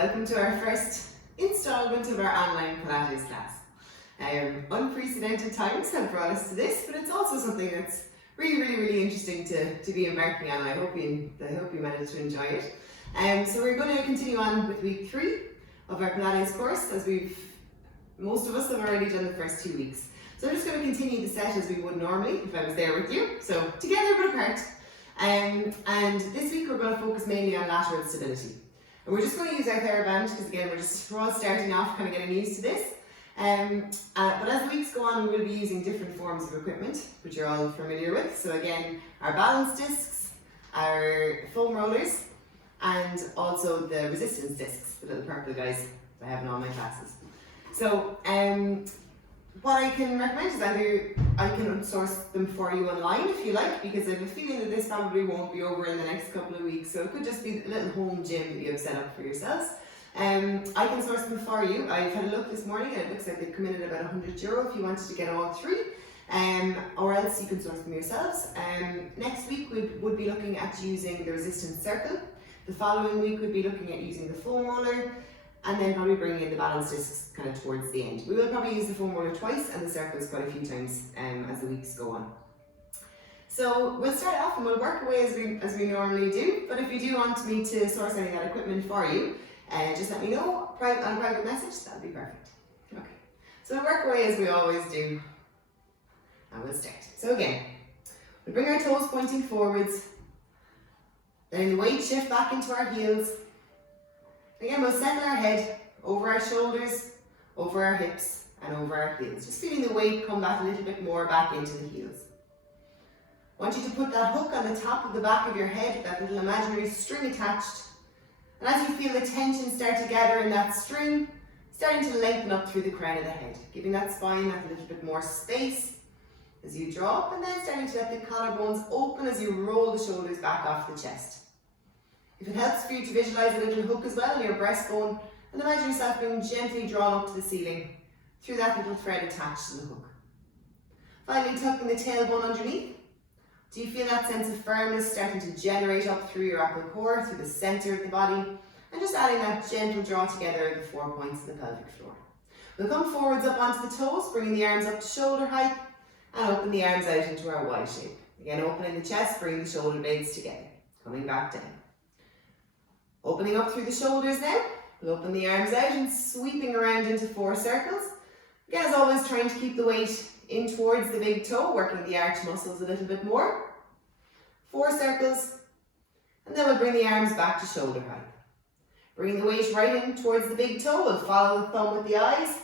Welcome to our first installment of our online Pilates class. Unprecedented times have brought us to this, but it's also something that's really interesting to be embarking on. I hope you managed to enjoy it. So we're going to continue on with week 3 of our Pilates course, as most of us have already done the first 2 weeks. So I'm just going to continue the set as we would normally if I was there with you. So together but apart. And this week we're going to focus mainly on lateral stability. And we're just going to use our TheraBand because again we're all starting off kind of getting used to this. But as the weeks go on, we will be using different forms of equipment, which you're all familiar with. So again, our balance discs, our foam rollers, and also the resistance discs, the little purple guys I have in all my classes. So what I can recommend is either I can source them for you online if you like, because I have a feeling that this probably won't be over in the next couple of weeks. So it could just be a little home gym that you have set up for yourselves. I can source them for you. I've had a look this morning and it looks like they've come in at about €100 if you wanted to get all 3, or else you can source them yourselves. Next week we would be looking at using the resistance circle. The following week we'd be looking at using the foam roller, and then probably bringing in the balance discs kind of towards the end. We will probably use the foam roller twice and the circles quite a few times as the weeks go on. So we'll start off and we'll work away as we normally do, but if you do want me to source any of that equipment for you, just let me know on a private message, that'll be perfect. Okay, so we'll work away as we always do, and we'll start. So again, we'll bring our toes pointing forwards, then the weight shift back into our heels. Again, we'll settle our head over our shoulders, over our hips, and over our heels. Just feeling the weight come back a little bit more back into the heels. I want you to put that hook on the top of the back of your head with that little imaginary string attached. And as you feel the tension start to gather in that string, starting to lengthen up through the crown of the head, giving that spine that little bit more space as you drop, and then starting to let the collarbones open as you roll the shoulders back off the chest. If it helps for you to visualize a little hook as well in your breastbone, and imagine yourself being gently drawn up to the ceiling through that little thread attached to the hook. Finally, tucking the tailbone underneath. Do you feel that sense of firmness starting to generate up through your upper core, through the center of the body, and just adding that gentle draw together of the 4 points of the pelvic floor. We'll come forwards up onto the toes, bringing the arms up to shoulder height, and open the arms out into our Y shape. Again, opening the chest, bringing the shoulder blades together, coming back down. Opening up through the shoulders now, we'll open the arms out and sweeping around into 4 circles. Again, as always, trying to keep the weight in towards the big toe, working the arch muscles a little bit more. 4 circles, and then we'll bring the arms back to shoulder height. Bringing the weight right in towards the big toe, we'll follow the thumb with the eyes,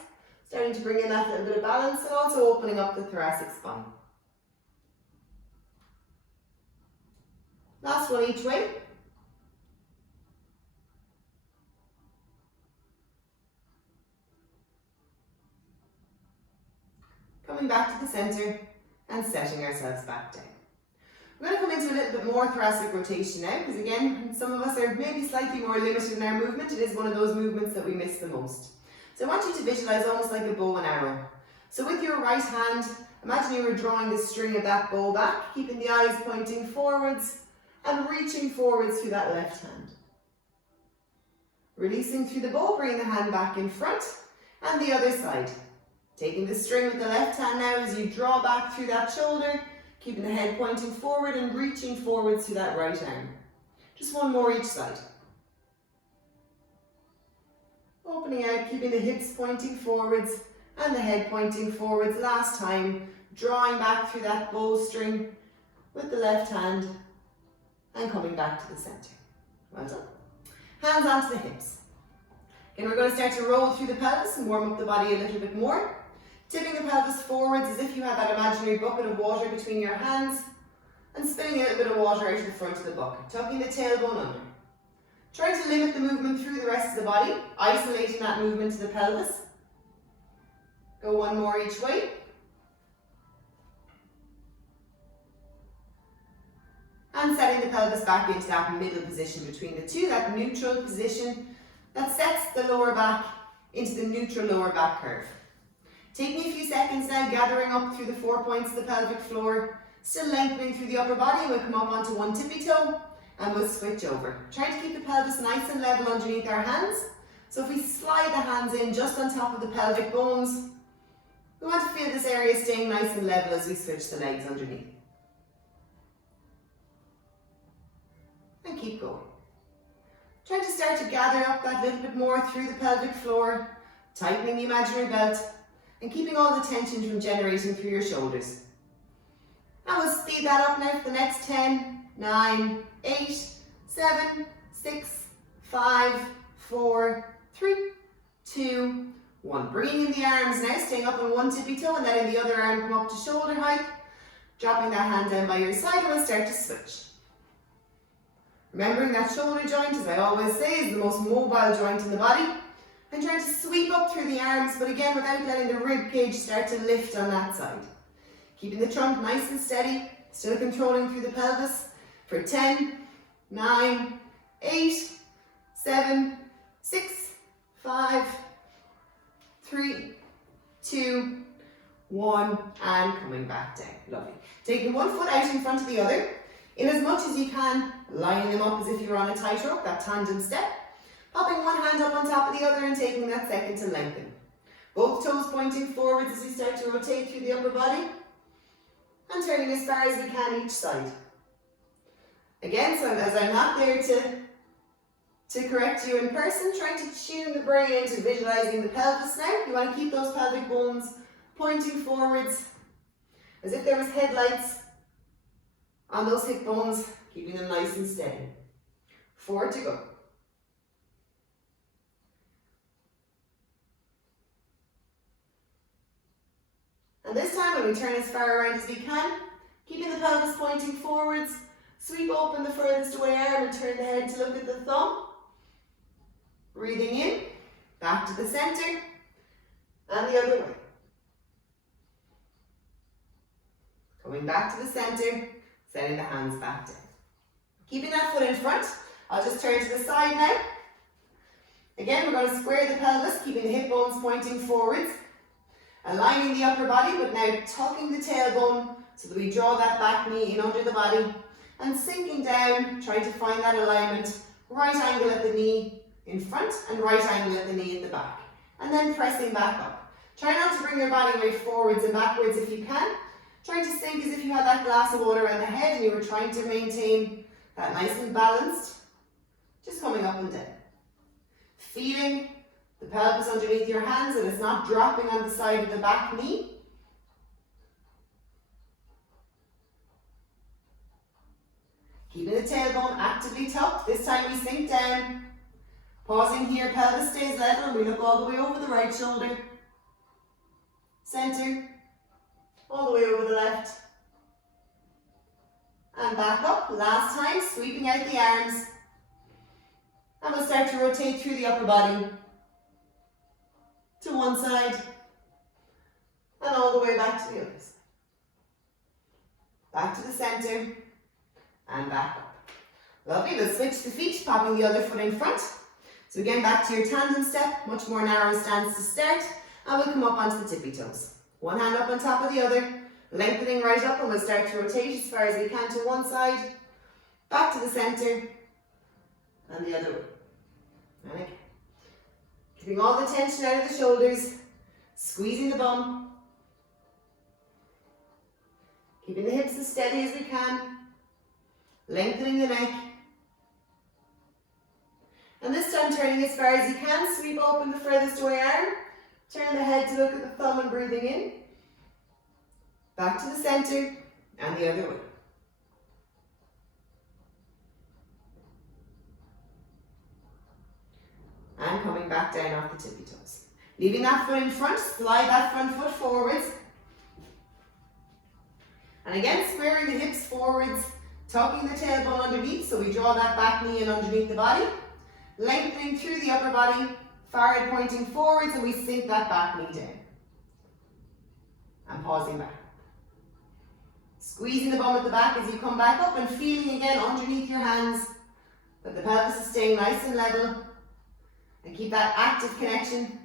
starting to bring in that little bit of balance, and also opening up the thoracic spine. Last one each way. Coming back to the center and setting ourselves back down. We're going to come into a little bit more thoracic rotation now, because again, some of us are maybe slightly more limited in our movement. It is one of those movements that we miss the most. So I want you to visualize almost like a bow and arrow. So with your right hand, imagine you were drawing the string of that bow back, keeping the eyes pointing forwards and reaching forwards through that left hand. Releasing through the bow, bringing the hand back in front, and the other side. Taking the string with the left hand now as you draw back through that shoulder, keeping the head pointing forward and reaching forwards to that right arm. Just one more each side. Opening out, keeping the hips pointing forwards and the head pointing forwards. Last time, drawing back through that bowstring with the left hand and coming back to the center. Well done. Hands onto the hips. Again, we're going to start to roll through the pelvis and warm up the body a little bit more. Tipping the pelvis forwards as if you had that imaginary bucket of water between your hands, and spitting a little bit of water out of the front of the bucket, tucking the tailbone under. Trying to limit the movement through the rest of the body, isolating that movement to the pelvis. Go one more each way. And setting the pelvis back into that middle position between the two, that neutral position that sets the lower back into the neutral lower back curve. Take me a few seconds now, gathering up through the 4 points of the pelvic floor, still lengthening through the upper body. We'll come up onto one tippy toe and we'll switch over. Trying to keep the pelvis nice and level underneath our hands, So if we slide the hands in just on top of the pelvic bones, we want to feel this area staying nice and level as we switch the legs underneath. And keep going. Try to start to gather up that little bit more through the pelvic floor, tightening the imaginary belt, and keeping all the tension from generating through your shoulders. And we'll speed that up now for the next 10, 9, 8, 7, 6, 5, 4, 3, 2, 1. Bringing in the arms now, staying up on one tippy toe and letting the other arm come up to shoulder height. Dropping that hand down by your side and we'll start to switch. Remembering that shoulder joint, as I always say, is the most mobile joint in the body. And trying to sweep up through the arms, but again without letting the rib cage start to lift on that side. Keeping the trunk nice and steady, still controlling through the pelvis for 10, 9, 8, 7, 6, 5, 3, 2, 1, and coming back down. Lovely. Taking one foot out in front of the other, in as much as you can, lining them up as if you were on a tightrope, that tandem step. Popping one hand up on top of the other and taking that second to lengthen. Both toes pointing forwards as we start to rotate through the upper body. And turning as far as we can each side. Again, so as I'm not there to correct you in person, trying to tune the brain into visualizing the pelvis now. You want to keep those pelvic bones pointing forwards as if there was headlights on those hip bones, keeping them nice and steady. 4 to go. And this time when we turn as far around as we can, keeping the pelvis pointing forwards, sweep open the furthest away arm and turn the head to look at the thumb. Breathing in, back to the center, and the other way. Coming back to the center, setting the hands back down. Keeping that foot in front, I'll just turn to the side now. Again, we're going to square the pelvis, keeping the hip bones pointing forwards. Aligning the upper body, but now tucking the tailbone so that we draw that back knee in under the body and sinking down, trying to find that alignment. Right angle at the knee in front and right angle at the knee in the back. And then pressing back up. Try not to bring your body weight forwards and backwards if you can. Trying to sink as if you had that glass of water around the head and you were trying to maintain that nice and balanced. Just coming up and down. Feeling the pelvis underneath your hands and it's not dropping on the side of the back knee. Keeping the tailbone actively tucked. This time we sink down. Pausing here, pelvis stays level. We look all the way over the right shoulder. Center. All the way over the left. And back up. Last time, sweeping out the arms. And we'll start to rotate through the upper body. To one side. And all the way back to the other side. Back to the center. And back up. Lovely. We'll switch the feet, popping the other foot in front. So again, back to your tandem step. Much more narrow stance to start. And we'll come up onto the tippy toes. One hand up on top of the other. Lengthening right up and we'll start to rotate as far as we can to one side. Back to the center. And the other way. And again. Keeping all the tension out of the shoulders. Squeezing the bum. Keeping the hips as steady as we can. Lengthening the neck. And this time turning as far as you can. Sweep open the furthest away arm. Turn the head to look at the thumb and breathing in. Back to the center and the other way. And coming back down off the tippy toes. Leaving that foot in front, slide that front foot forwards. And again, squaring the hips forwards, tucking the tailbone underneath, so we draw that back knee in underneath the body. Lengthening through the upper body, forehead pointing forwards, and we sink that back knee down. And pausing back. Squeezing the bum at the back as you come back up and feeling again underneath your hands that the pelvis is staying nice and level. And keep that active connection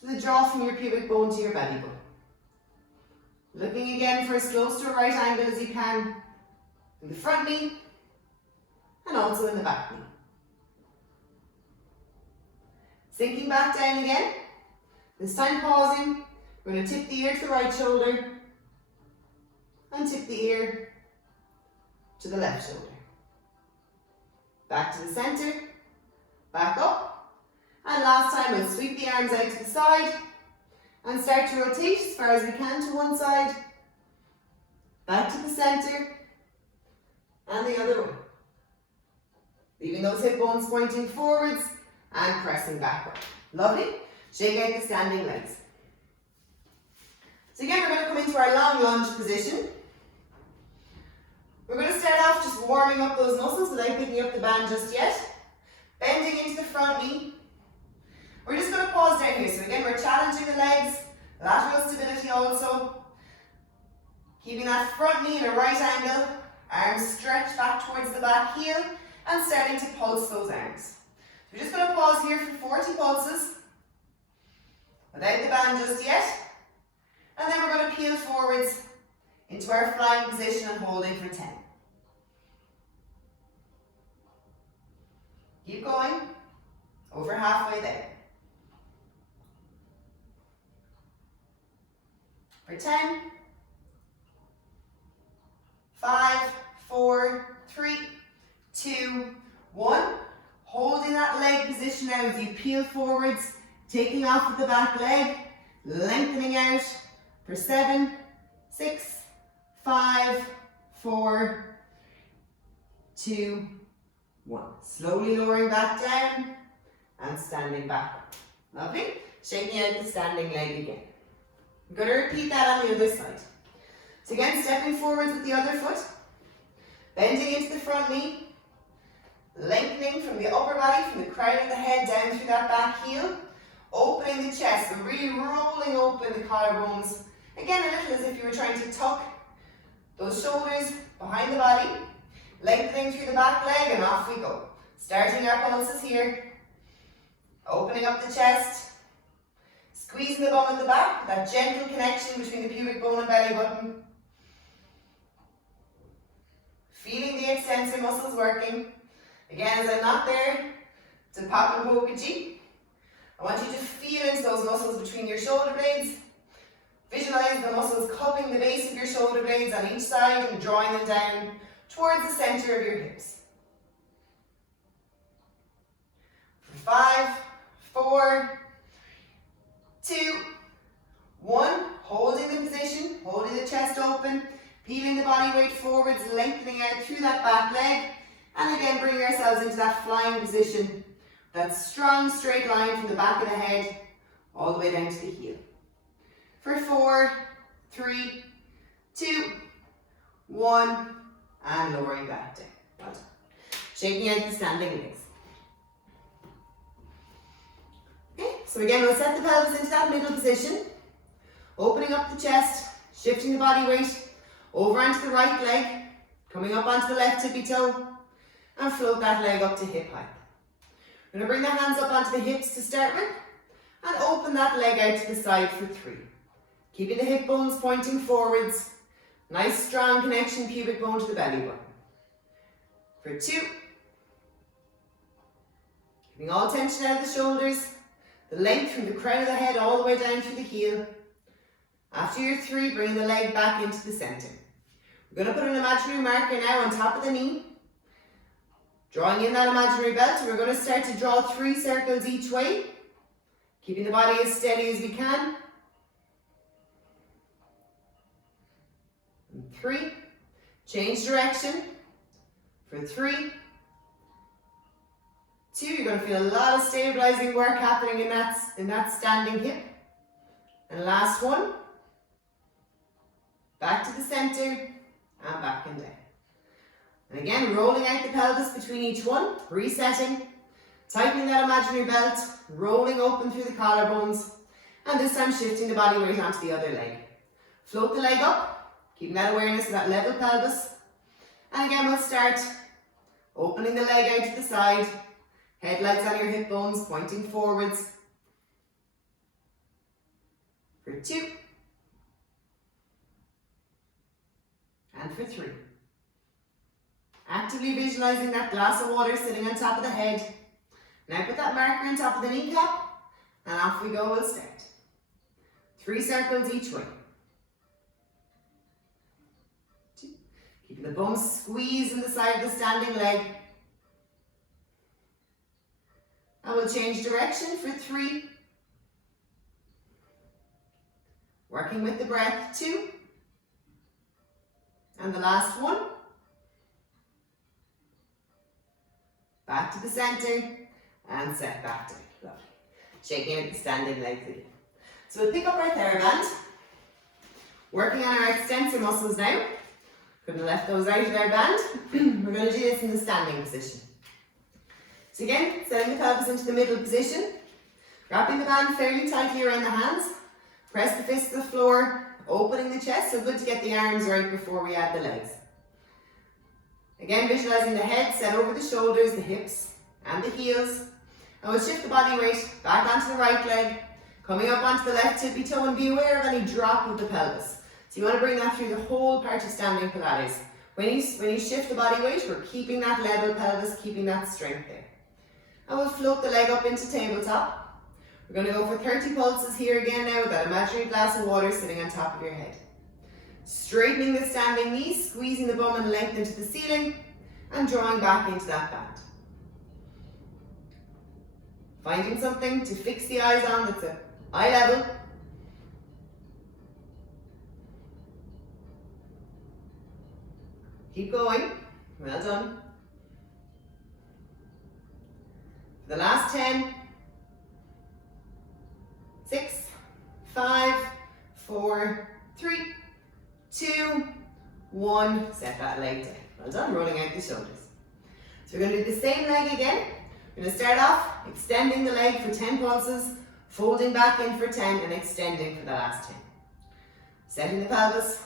to the jaw from your pubic bone to your belly button. Looking again for as close to a right angle as you can in the front knee and also in the back knee. Sinking back down again. This time pausing. We're going to tip the ear to the right shoulder and tip the ear to the left shoulder. Back to the center, back up. And last time we'll sweep the arms out to the side and start to rotate as far as we can to one side, back to the center and the other way. Leaving those hip bones pointing forwards and pressing backward. Lovely. Shake out the standing legs. So again, we're going to come into our long lunge position. We're going to start off just warming up those muscles without picking up the band just yet. Bending into the front knee. We're just going to pause down here. So again, we're challenging the legs, lateral stability also. Keeping that front knee in a right angle, arms stretched back towards the back heel, and starting to pulse those arms. We're just going to pause here for 40 pulses, without the band just yet. And then we're going to peel forwards into our flying position and holding for 10. Keep going, over halfway there. For 10, 5, 4, 3, 2, 1. Holding that leg position now as you peel forwards, taking off with the back leg, lengthening out for 7, 6, 5, 4, 2, 1. Slowly lowering back down and standing back. Lovely. Shaking out the standing leg again. I'm going to repeat that on the other side. So again, stepping forwards with the other foot, bending into the front knee, lengthening from the upper body, from the crown of the head down through that back heel, opening the chest, so really rolling open the collarbones. Again, a little as if you were trying to tuck those shoulders behind the body, lengthening through the back leg, and off we go. Starting our pulses here, opening up the chest, squeezing the bum at the back, that gentle connection between the pubic bone and belly button. Feeling the extensor muscles working. Again, as I'm not there to pop and poke a cheek, I want you to feel into those muscles between your shoulder blades. Visualize the muscles cupping the base of your shoulder blades on each side and drawing them down towards the center of your hips. For 5, 4, 2, 1. Holding the position, holding the chest open, peeling the body weight forwards, lengthening out through that back leg, and again bringing ourselves into that flying position, that strong straight line from the back of the head all the way down to the heel. For 4, 3, 2, 1, and lowering back down. Well done. Shaking out the standing legs. Okay, so again we'll set the pelvis into that middle position, opening up the chest, shifting the body weight over onto the right leg, coming up onto the left tippy toe, and float that leg up to hip height. We're going to bring the hands up onto the hips to start with, and open that leg out to the side for 3. Keeping the hip bones pointing forwards, nice strong connection pubic bone to the belly button. For 2, keeping all tension out of the shoulders, the length from the crown of the head all the way down through the heel. After your 3, bring the leg back into the center. We're going to put an imaginary marker now on top of the knee, drawing in that imaginary belt, and we're going to start to draw 3 circles each way, keeping the body as steady as we can. And 3, change direction. For 3, 2, you're going to feel a lot of stabilizing work happening in that standing hip. And last 1, back to the center and back and down. And again, rolling out the pelvis between each one, resetting, tightening that imaginary belt, rolling open through the collarbones, and this time shifting the body weight onto the other leg. Float the leg up, keeping that awareness of that level pelvis. And again, we'll start opening the leg out to the side, head lights on your hip bones, pointing forwards. For 2, and for 3. Actively visualizing that glass of water sitting on top of the head. Now put that marker on top of the kneecap. And off we go, we'll start. 3 circles each way. 2. Keeping the bum squeezed in the side of the standing leg. And we'll change direction for 3. Working with the breath, 2. And the last one. Back to the center and set back down. Lovely. Shaking out the standing legs again. So we'll pick up our TheraBand. Working on our extensor muscles now. Couldn't have left those out of our band. We're going to do this in the standing position. So again, setting the pelvis into the middle position. Wrapping the band fairly tightly around the hands. Press the fists to the floor, opening the chest. So good to get the arms right before we add the legs. Again, visualizing the head set over the shoulders, the hips and the heels. And we'll shift the body weight back onto the right leg, coming up onto the left tippy toe, and be aware of any drop of the pelvis. So you want to bring that through the whole part of standing Pilates. When you shift the body weight, we're keeping that level pelvis, keeping that strength there. And we'll float the leg up into tabletop. We're going to go for 30 pulses here again now with that imaginary glass of water sitting on top of your head. Straightening the standing knees, squeezing the bum and length into the ceiling, and drawing back into that band. Finding something to fix the eyes on that's at eye level. Keep going. Well done. For the last 10. 6, 5, 4, 3, 2, 1. Set that leg down. Well done. Rolling out the shoulders. So we're going to do the same leg again. We're going to start off extending the leg for 10 pulses, folding back in for 10 and extending for the last 10. Setting the pelvis,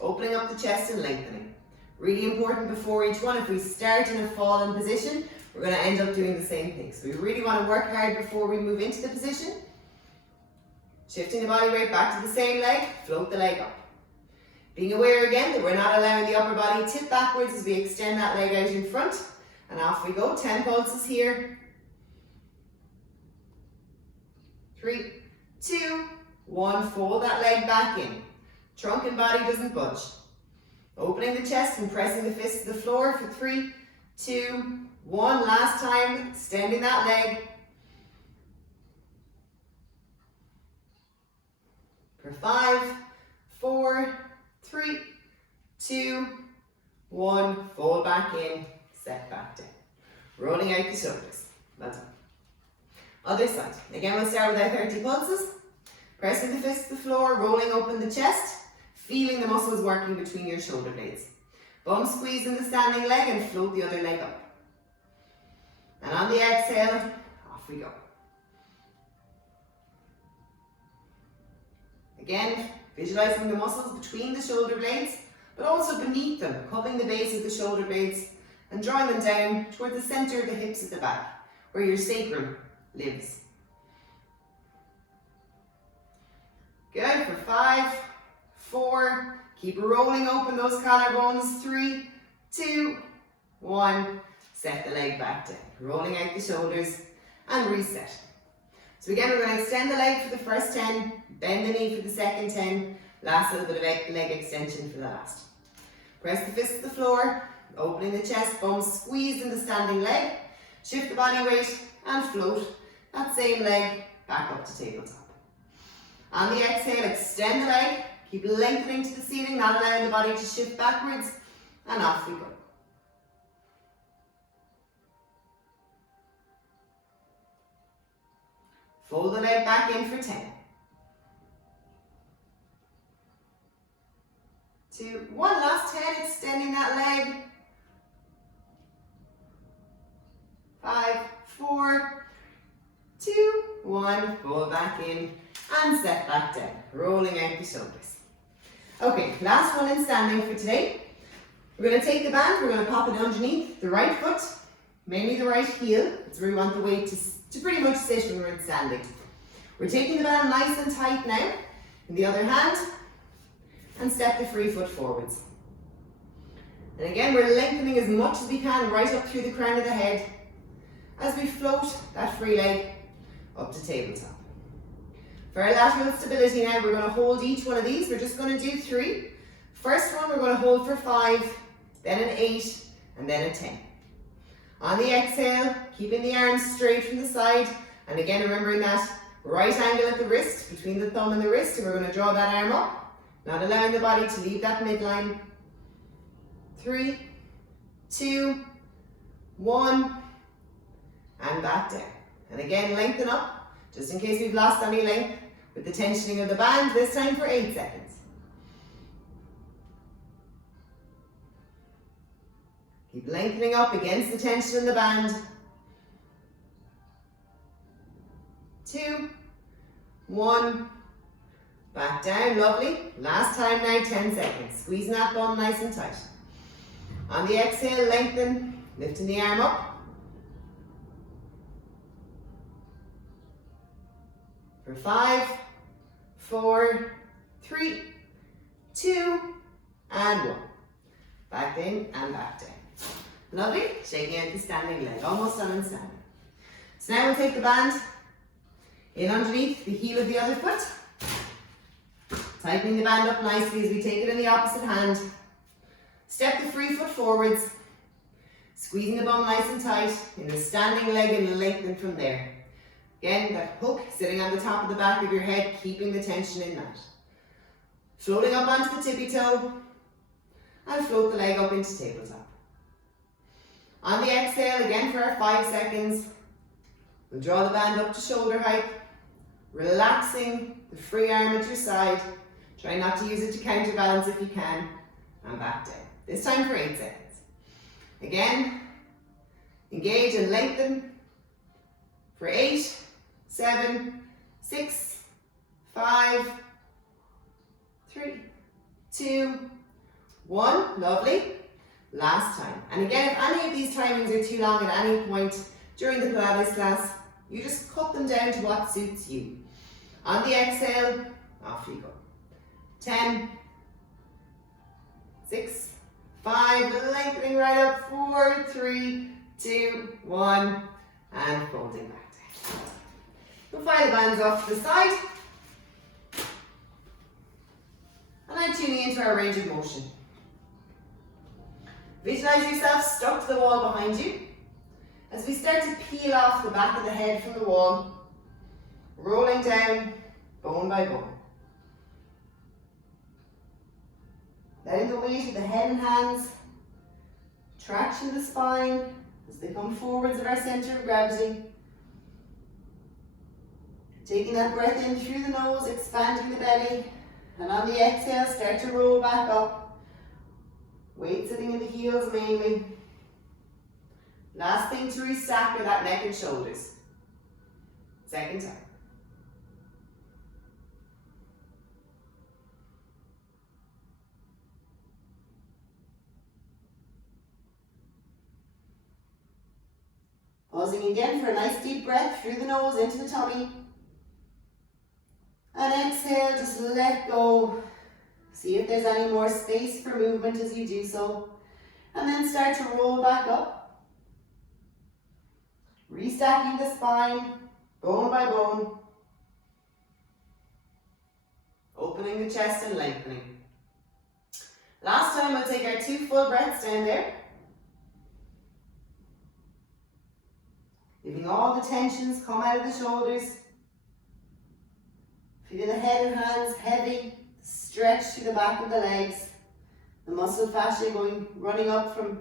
opening up the chest and lengthening. Really important before each one. If we start in a fallen position, we're going to end up doing the same thing. So we really want to work hard before we move into the position. Shifting the body weight back to the same leg, float the leg up. Being aware again that we're not allowing the upper body tip backwards as we extend that leg out in front. And off we go, 10 pulses here. 3, 2, 1, fold that leg back in. Trunk and body doesn't budge. Opening the chest and pressing the fists to the floor for 3, 2, 1. Last time, extending that leg. For 5, 4, 3, 2, 1. Fold back in, set back down. Rolling out the shoulders. Well done. Other side. Again, we'll start with our 30 pulses. Pressing the fists to the floor, rolling open the chest, feeling the muscles working between your shoulder blades. Bum squeeze in the standing leg and float the other leg up. And on the exhale, off we go. Again, visualizing the muscles between the shoulder blades, but also beneath them, cupping the base of the shoulder blades and drawing them down toward the center of the hips at the back, where your sacrum lives. Good, for 5, 4, keep rolling open those collarbones, 3, 2, 1, set the leg back down, rolling out the shoulders and reset. So again, we're going to extend the leg for the first 10, bend the knee for the second 10, last little bit of leg extension for the last. Press the fists to the floor, opening the chest, bum squeezed in the standing leg, shift the body weight and float that same leg back up to tabletop. On the exhale, extend the leg, keep lengthening to the ceiling, not allowing the body to shift backwards, and off we go. Fold the leg back in for 10. 2, 1, last 10, extending that leg. 5, 4, 2, 1, fold back in and set back down, rolling out the shoulders. Okay, last one in standing for today. We're going to take the band, we're going to pop it underneath the right foot, mainly the right heel. That's where we want the weight to pretty much sit when we're in standing. We're taking the band nice and tight now, in the other hand, and step the free foot forwards. And again, we're lengthening as much as we can right up through the crown of the head as we float that free leg up to tabletop. For our lateral stability now, we're going to hold each one of these. We're just going to do 3. First one, we're going to hold for 5, then an 8, and then a 10. On the exhale, keeping the arms straight from the side, and again remembering that right angle at the wrist, between the thumb and the wrist, and we're going to draw that arm up, not allowing the body to leave that midline. 3, 2, 1, and back down. And again, lengthen up, just in case we've lost any length, with the tensioning of the band, this time for 8 seconds. Keep lengthening up against the tension in the band. 2, 1, back down, lovely. Last time now, 10 seconds. Squeezing that bum nice and tight. On the exhale, lengthen, lifting the arm up. For 5, 4, 3, 2, and 1. Back in and back down. Lovely. Shaking out the standing leg, almost done in standing. So now we'll take the band in underneath the heel of the other foot. Tightening the band up nicely as we take it in the opposite hand. Step the free foot forwards. Squeezing the bum nice and tight in the standing leg and lengthen from there. Again, that hook sitting on the top of the back of your head, keeping the tension in that. Floating up onto the tippy toe. And float the leg up into tabletop. On the exhale, again for our 5 seconds, we'll draw the band up to shoulder height, relaxing the free arm at your side. Try not to use it to counterbalance if you can, and back down. This time for 8 seconds. Again, engage and lengthen for 8, 7, 6, 5, 3, 2, 1. Lovely. Last time. And again, if any of these timings are too long at any point during the Pilates class, you just cut them down to what suits you. On the exhale, off you go. 10, 6, 5, lengthening right up, 4, 3, 2, 1, and folding back down. We'll fire the bands off to the side. And then tuning into our range of motion. Visualize yourself stuck to the wall behind you. As we start to peel off the back of the head from the wall, rolling down bone by bone. Letting the weight of the head and hands traction the spine as they come forwards at our center of gravity. Taking that breath in through the nose, expanding the belly, and on the exhale, start to roll back up. Weight sitting in the heels mainly. Last thing to restack are that neck and shoulders. Second time. Pausing again for a nice deep breath through the nose into the tummy. And exhale, just let go. See if there's any more space for movement as you do so. And then start to roll back up. Restacking the spine, bone by bone. Opening the chest and lengthening. Last time, we'll take our 2 full breaths down there. Leaving all the tensions come out of the shoulders. Feeling the head and hands heavy. Stretch through the back of the legs, the muscle fascia running up from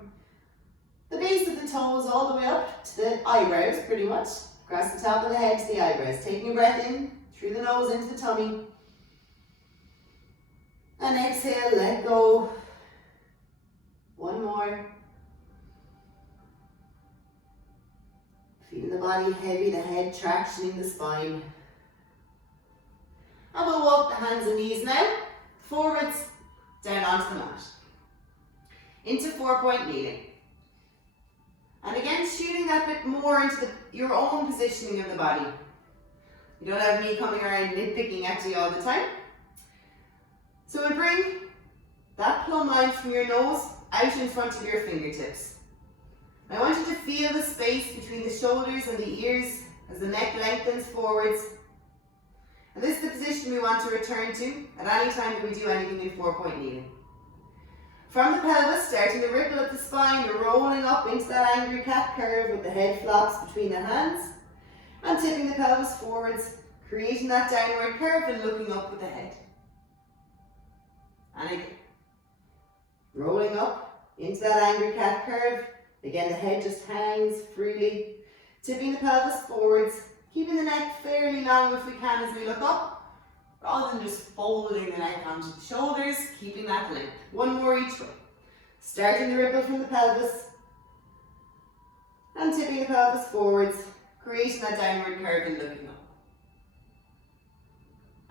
the base of the toes all the way up to the eyebrows, pretty much, across the top of the head to the eyebrows. Taking a breath in, through the nose into the tummy. And exhale, let go. One more. Feeling the body heavy, the head tractioning the spine. And we'll walk the hands and knees now. Forwards, down onto the mat. Into 4-point kneeling. And again, shooting that bit more into your own positioning of the body. You don't have me coming around nitpicking at you all the time. So we'll bring that plumb line from your nose out in front of your fingertips. I want you to feel the space between the shoulders and the ears as the neck lengthens forwards. And this is the position we want to return to at any time that we do anything in 4-point kneeling. From the pelvis, starting the ripple of the spine, rolling up into that angry cat curve with the head flops between the hands, and tipping the pelvis forwards, creating that downward curve and looking up with the head. And again, rolling up into that angry cat curve. Again, the head just hangs freely, tipping the pelvis forwards, keeping the neck fairly long if we can as we look up, rather than just folding the neck onto the shoulders, keeping that length. One more each way. Starting the ripple from the pelvis, and tipping the pelvis forwards, creating that downward curve and looking up.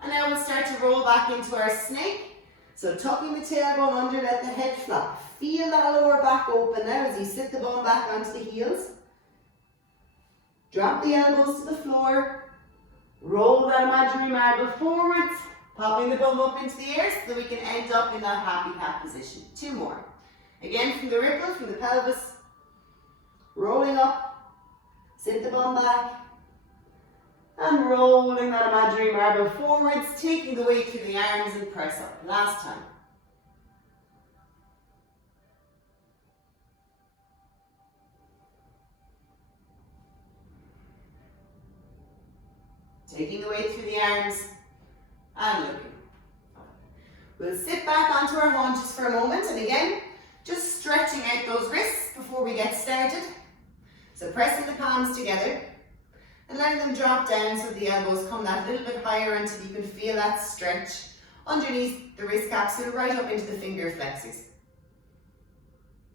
And now we'll start to roll back into our snake. So tucking the tailbone under, let the head flop. Feel that lower back open now as you sit the bone back onto the heels. Drop the elbows to the floor. Roll that imaginary marble forwards, popping the bum up into the air so that we can end up in that happy cat position. 2 more. Again, from the ripple, from the pelvis, rolling up, sit the bum back, and rolling that imaginary marble forwards, taking the weight through the arms and press up. Last time. Taking the weight through the arms and looking. We'll sit back onto our haunches for a moment, and again, just stretching out those wrists before we get started. So pressing the palms together and letting them drop down so the elbows come that little bit higher until you can feel that stretch underneath the wrist capsule right up into the finger flexors.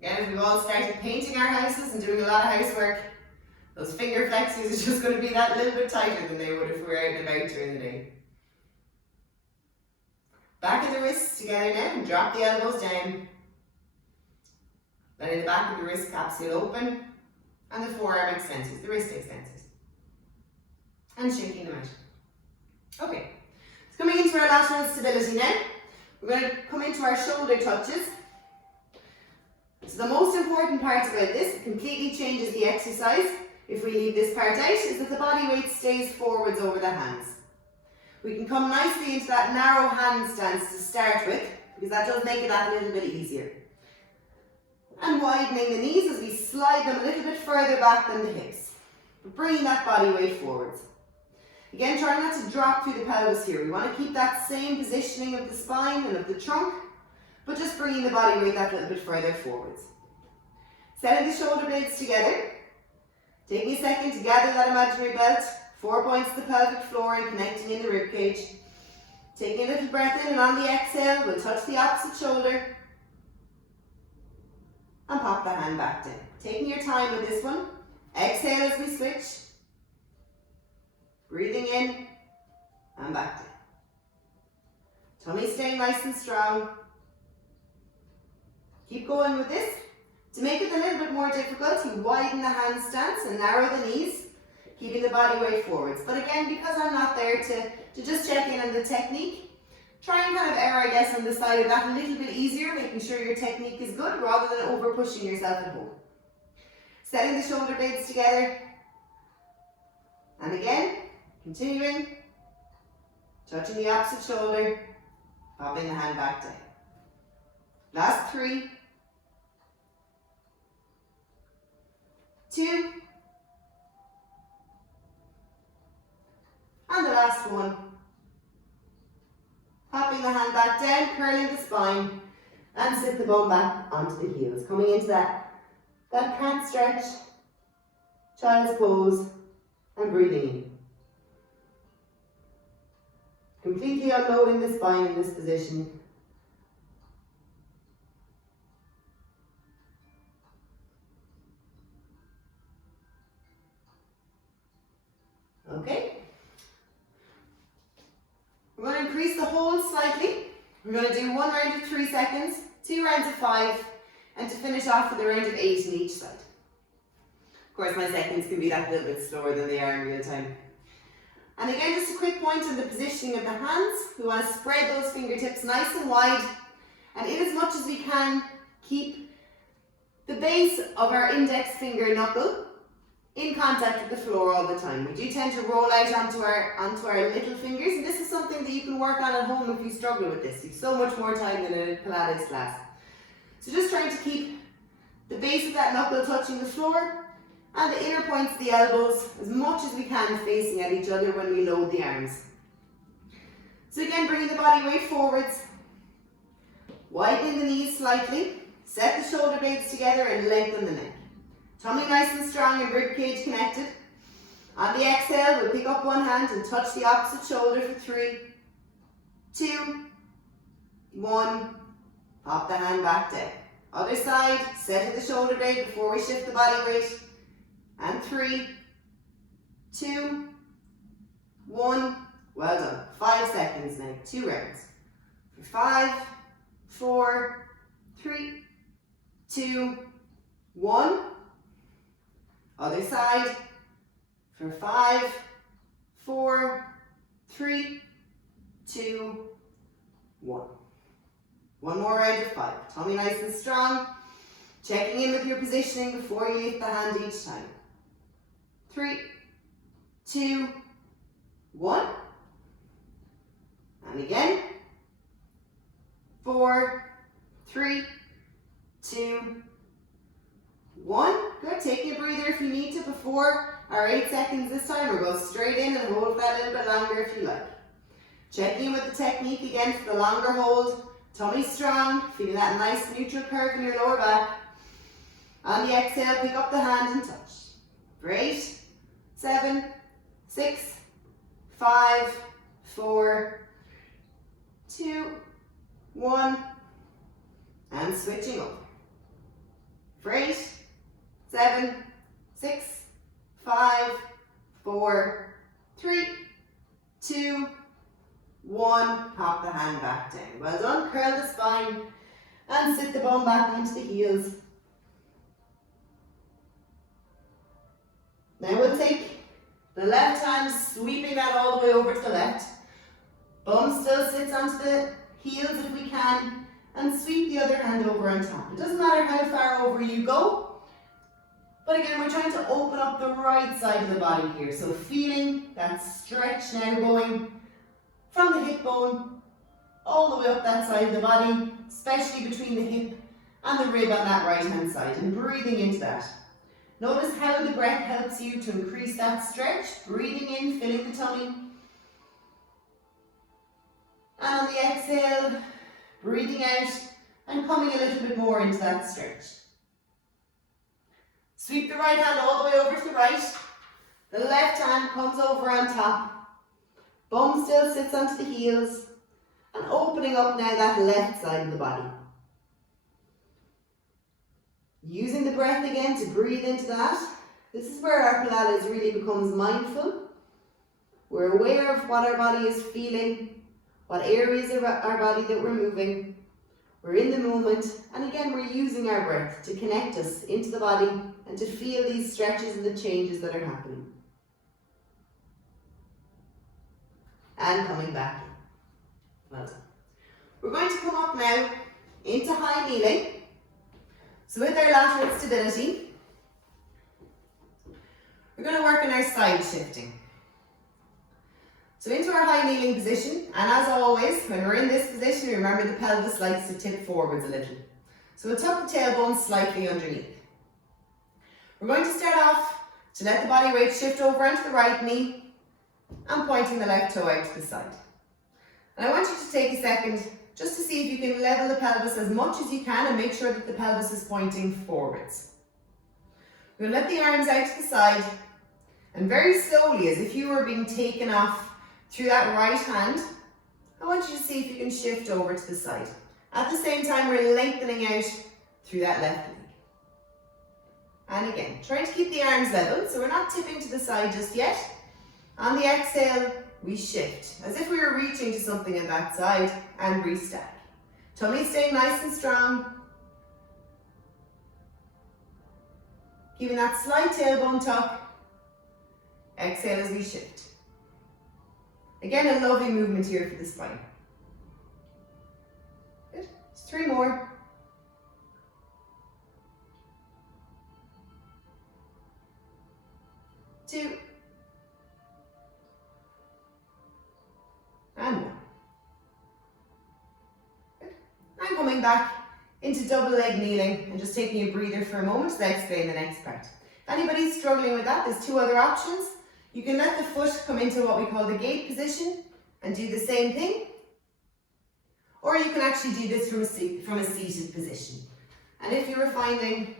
Again, if we've all started painting our houses and doing a lot of housework, those finger flexors are just going to be that little bit tighter than they would if we were out and about during the day. Back of the wrists together now and drop the elbows down. Letting the back of the wrist capsule open and the forearm extensors, the wrist extensors. And shaking them out. Okay, so coming into our lateral stability now, we're going to come into our shoulder touches. So the most important part about this, it completely changes the exercise if we leave this part out, is that the body weight stays forwards over the hands. We can come nicely into that narrow hand stance to start with, because that does make it that little bit easier. And widening the knees as we slide them a little bit further back than the hips. But bringing that body weight forwards. Again, try not to drop through the pelvis here. We want to keep that same positioning of the spine and of the trunk, but just bringing the body weight that little bit further forwards. Setting the shoulder blades together. Taking a second to gather that imaginary belt. 4 points to the pelvic floor and connecting in the rib cage. Taking a little breath in, and on the exhale, we'll touch the opposite shoulder. And pop the hand back down. Taking your time with this one. Exhale as we switch. Breathing in and back down. Tummy staying nice and strong. Keep going with this. To make it a little bit more difficult, you widen the hand stance and narrow the knees, keeping the body weight forwards. But again, because I'm not there to just check in on the technique, try and kind of err, I guess, on the side of that a little bit easier, making sure your technique is good rather than over pushing yourself at home. Setting the shoulder blades together. And again, continuing, touching the opposite shoulder, popping the hand back down. Last 3, 2, and the last one. Popping the hand back down, curling the spine, and sit the bum back onto the heels. Coming into that cat stretch, child's pose, and breathing in. Completely unloading the spine in this position. Okay. We're going to increase the hold slightly. We're going to do 1 round of 3 seconds, 2 rounds of 5, and to finish off with a round of 8 in each side. Of course, my seconds can be that little bit slower than they are in real time. And again, just a quick point on the positioning of the hands. We want to spread those fingertips nice and wide, and in as much as we can, keep the base of our index finger knuckle in contact with the floor all the time. We do tend to roll out onto our little fingers, and this is something that you can work on at home if you struggle with this. You've so much more time than in a Pilates class. So just trying to keep the base of that knuckle touching the floor and the inner points of the elbows as much as we can facing at each other when we load the arms. So again, bringing the body weight forwards, widening the knees slightly, set the shoulder blades together and lengthen the neck. Tummy nice and strong and rib cage connected. On the exhale, we'll pick up one hand and touch the opposite shoulder for 3, 2, 1. Pop the hand back down. Other side, set the shoulder blade before we shift the body weight. And 3, 2, 1. Well done. 5 seconds now. 2 rounds. For 5, 4, 3, 2, 1. Other side. For 5, 4, 3, 2, 1. One more round of 5. Tummy nice and strong. Checking in with your positioning before you lift the hand each time. 3, 2, 1. And again. 4, 3, 2, 1. Good. Take a breather if you need to before our 8 seconds this time, or go straight in and hold for that a little bit longer if you like. Checking in with the technique again for the longer hold. Tummy strong, feeling that nice neutral curve in your lower back. On the exhale, pick up the hand and touch. For 8, 7, 6, 5, 4, 2, 1. And switching over. For 8, 7, 6, 5, 4, 3, 2, 1. Pop the hand back down. Well done. Curl the spine and sit the bum back onto the heels. Now we'll take the left hand, sweeping that all the way over to the left. Bum still sits onto the heels if we can, and sweep the other hand over on top. It doesn't matter how far over you go, but again, we're trying to open up the right side of the body here. So feeling that stretch now going from the hip bone all the way up that side of the body, especially between the hip and the rib on that right hand side, and breathing into that. Notice how the breath helps you to increase that stretch, breathing in, filling the tummy. And on the exhale, breathing out and coming a little bit more into that stretch. Sweep the right hand all the way over to the right. The left hand comes over on top. Bum still sits onto the heels, and opening up now that left side of the body. Using the breath again to breathe into that. This is where our Pilates really becomes mindful. We're aware of what our body is feeling, what areas of our body that we're moving. We're in the moment, and again we're using our breath to connect us into the body and to feel these stretches and the changes that are happening. And coming back in. Well done. We're going to come up now into high kneeling. So with our lateral stability, we're going to work on our side shifting. So into our high kneeling position, and as always, when we're in this position, remember the pelvis likes to tip forwards a little. So we'll tuck the tailbone slightly underneath. We're going to start off to let the body weight shift over onto the right knee, and pointing the left toe out to the side. And I want you to take a second just to see if you can level the pelvis as much as you can and make sure that the pelvis is pointing forwards. We'll let the arms out to the side, and very slowly, as if you were being taken off through that right hand, I want you to see if you can shift over to the side. At the same time, we're lengthening out through that left leg. And again, trying to keep the arms level, so we're not tipping to the side just yet. On the exhale, we shift, as if we were reaching to something on that side, and restack. Tummy staying nice and strong. Keeping that slight tailbone tuck. Exhale as we shift. Again, a lovely movement here for the spine. Good. Just 3 more. 2, and 1. Good. I'm coming back into double leg kneeling and just taking a breather for a moment to explain the next part. If anybody's struggling with that, there's 2 other options. You can let the foot come into what we call the gate position and do the same thing. Or you can actually do this from a seated position. And if you're finding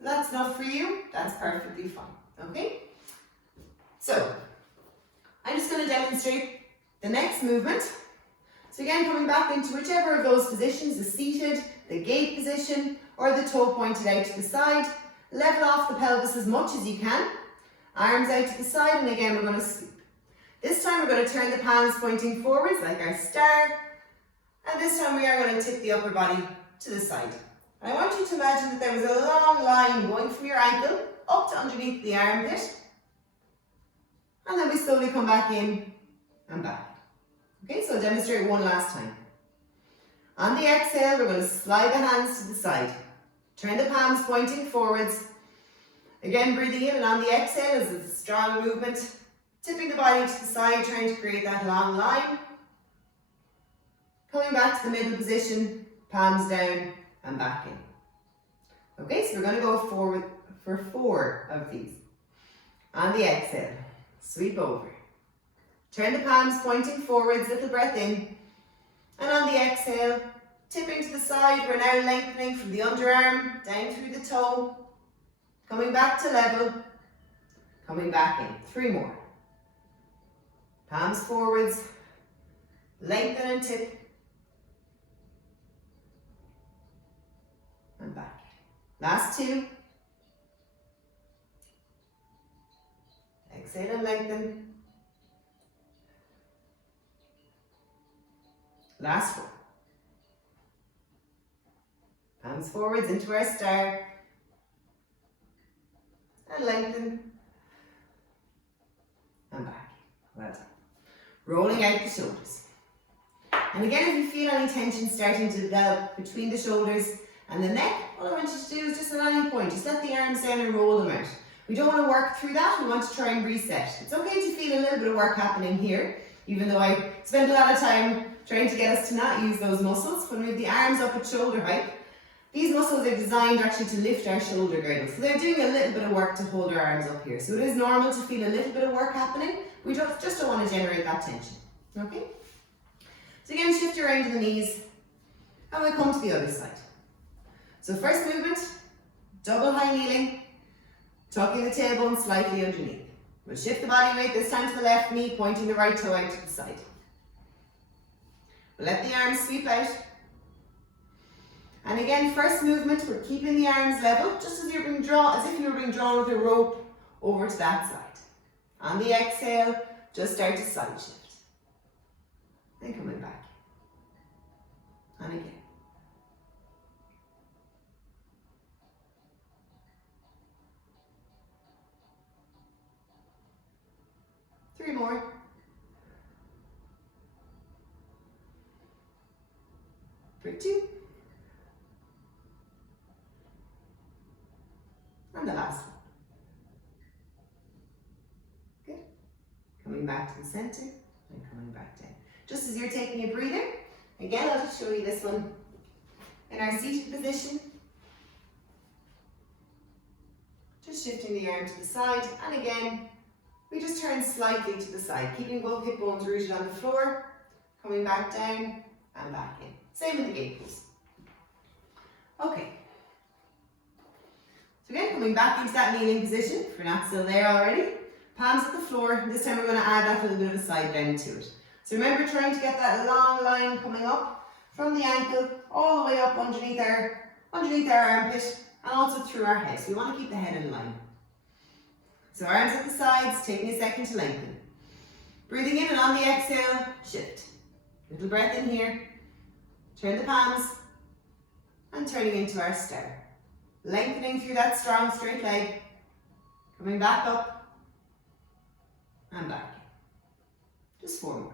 that's not for you, that's perfectly fine. Okay? So, I'm just going to demonstrate the next movement. So again, coming back into whichever of those positions, the seated, the gate position, or the toe pointed out to the side. Level off the pelvis as much as you can. Arms out to the side, and again, we're going to sweep. This time we're going to turn the palms pointing forwards like our star. And this time we are going to tip the upper body to the side. And I want you to imagine that there was a long line going from your ankle up to underneath the armpit. And then we slowly come back in and back. Okay, so I'll demonstrate one last time. On the exhale, we're going to slide the hands to the side. Turn the palms pointing forwards. Again, breathing in, and on the exhale is a strong movement. Tipping the body to the side, trying to create that long line. Coming back to the middle position, palms down and back in. Okay, so we're going to go forward for 4 of these. On the exhale, sweep over. Turn the palms pointing forwards, little breath in. And on the exhale, tipping to the side, we're now lengthening from the underarm down through the toe. Coming back to level, coming back in. 3 more. Palms forwards, lengthen and tip. And back. Last 2. Exhale and lengthen. Last 4. Palms forwards into our star. And lengthen. And back. Well done. Rolling out the shoulders. And again, if you feel any tension starting to develop between the shoulders and the neck, all I want you to do is just at any point, just let the arms down and roll them out. We don't want to work through that, we want to try and reset. It's okay to feel a little bit of work happening here, even though I spend a lot of time trying to get us to not use those muscles. When we have the arms up at shoulder height, these muscles are designed actually to lift our shoulder girdle. So they're doing a little bit of work to hold our arms up here. So it is normal to feel a little bit of work happening. We just don't want to generate that tension. Okay? So again, shift around to the knees, and we'll come to the other side. So first movement, double high kneeling, tucking the tailbone slightly underneath. We'll shift the body weight, this time to the left knee, pointing the right toe out to the side. We'll let the arms sweep out. And again, first movement, we're keeping the arms level, just as if you were being drawn with a rope over to that side. On the exhale, just start to side shift. Then coming back. And again. Three more. For 2. And the last one. Good. Coming back to the center and coming back down. Just as you're taking a breather, again, I'll just show you this one in our seated position. Just shifting the arm to the side, and again, we just turn slightly to the side, keeping both hip bones rooted on the floor, coming back down and back in. Same with the gate pose. Okay. So again, coming back into that kneeling position, if you're not still there already. Palms at the floor. This time we're going to add that little bit of a side bend to it. So remember, trying to get that long line coming up from the ankle all the way up underneath our armpit and also through our head. So we want to keep the head in line. So arms at the sides, taking a second to lengthen. Breathing in, and on the exhale, shift. Little breath in here. Turn the palms and turning into our star. Lengthening through that strong straight leg. Coming back up and back. Just 4 more.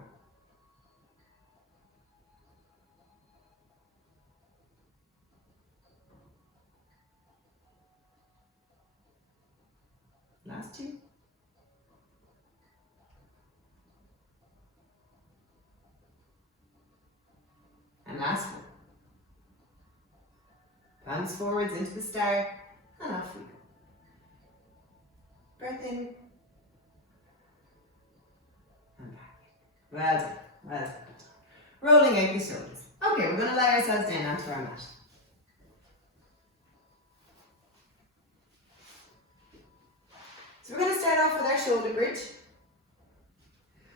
Last 2. Hands forwards into the star, and off we go. Breath in, and back. Well done, well done. Rolling out the shoulders. Okay, we're going to lie ourselves down onto our mat. So we're going to start off with our shoulder bridge.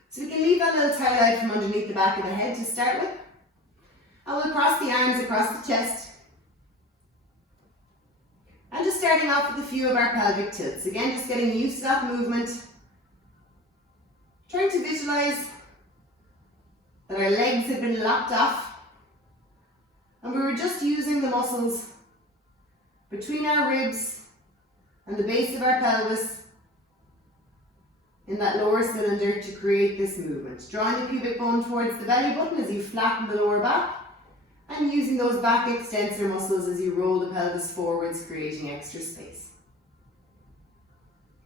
So we can leave that little towel out from underneath the back of the head to start with. And we'll cross the arms across the chest. And just starting off with a few of our pelvic tilts. Again, just getting used to that movement. Trying to visualize that our legs have been locked off. And we were just using the muscles between our ribs and the base of our pelvis in that lower cylinder to create this movement. Drawing the pubic bone towards the belly button as you flatten the lower back, and using those back extensor muscles as you roll the pelvis forwards, creating extra space.